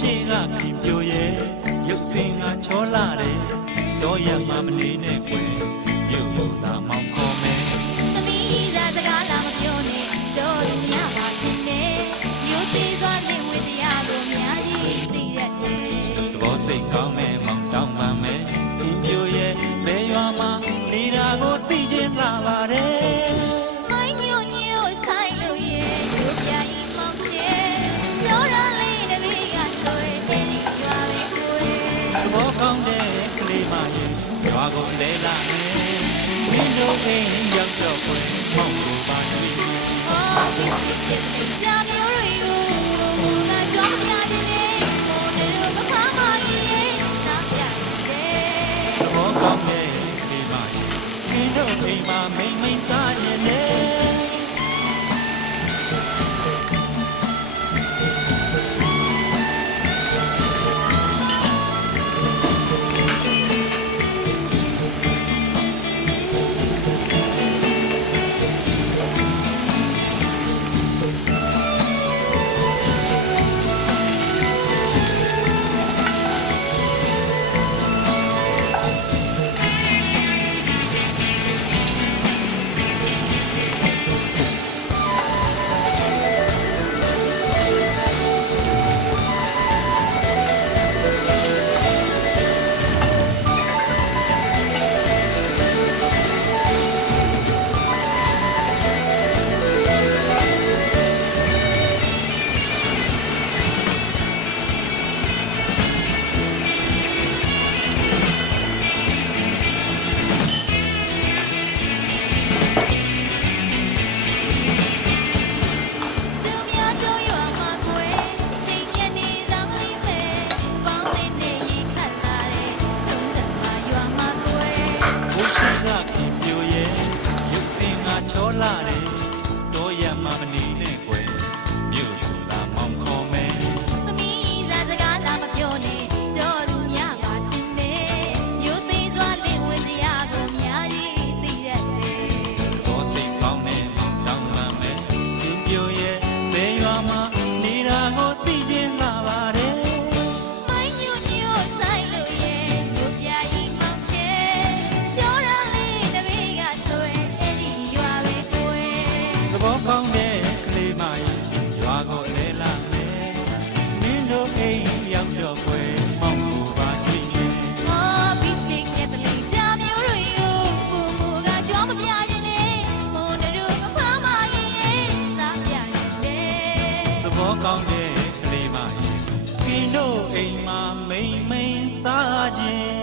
ရှိကခင်ပြိုရဲ့ရုပ်စင်ကချောလာတယ်တော့ရမှမနေနဲ့ကွယ်မြို့လို့သာမောင်းခေါ်မယ်သမီးသာစကားလာမပြောနဲ့တော့လူများပါဖြစ်နေမျိုးသေးစွာလင့်ဝင်တရားကိုများကြီးသိရတယ်သဘောစိတ်ကောင်းမဲ့မောင်တောင်းပန်မဲ့ခင်ပြိုရဲ့ဘယ်ရွာမှာနေတာကိုသိချင်းလာပါတယ်မိုင်းညိုညိုဆိုင်လို့ရဲ့တို့ပြရင်မောင်ချေပြောရလေးတပည့်ကဆိုရင်ဒီရွာလေးကိုသဘောကောင်းတဲ့ကလေးမရဲ့ရွာကိုလဲလာမယ်မင်းတို့အိမ်ရောက်တော့ခွင့်မောင်ကိုပါတွေ့အော်ဒီကြာမျိုးတွေကိုငါကြောင်းပြခြင်းနဲ့မိုးတို့မဖားမရဲ့စားပြတယ်သဘောကောင်းတဲ့ကလေးမရဲ့မင်းတို့အိမ်မှာမိန်စားနေတယ်ချောလာတယ်တော့ရမှမနေနဲ့ကွယ်မြို့လို့သာမောင်းခေါ်မယ်သမီးသာစကားလာမပြောနဲ့တော့လူများပါချင်းနေမျိုးသေးစွာလင့်ဝင်တရားကိုများကြီးသိရတယ်တော့စိတ်ကောင်းနဲ့မောင်းတောင်းမှမယ်ခင်ပြိုရဲ့ဘယ်ရွာမှာနေတာကိုသိချင်းလာပါတယ်မိုင်းညိုညိုဆိုင်လို့ရဲ့တို့ပြရင်မောင်ချေပြောရလေးတပည့်ကဆိုရင်အဲ့ဒီရွာပဲကိုယ်သဘောကောင်းတဲ့ကလေးမရဲ့ရွာကိုလဲလာမယ်မင်းတို့အိမ်ရောက်တော့ကွယ်မောင်းကိုပါတွေ့မယ်အော်ဘစ်တစ်ရဲ့တလေးကြာမျိုးတွေကိုပူပူကကြောမပြခြင်းနဲ့မိုးတို့မဖားမရဲ့စားပြရတယ်သဘောကောင်းတဲ့ကလေးမရဲ့မင်းတို့အိမ်မှာမိန်စားခြင်း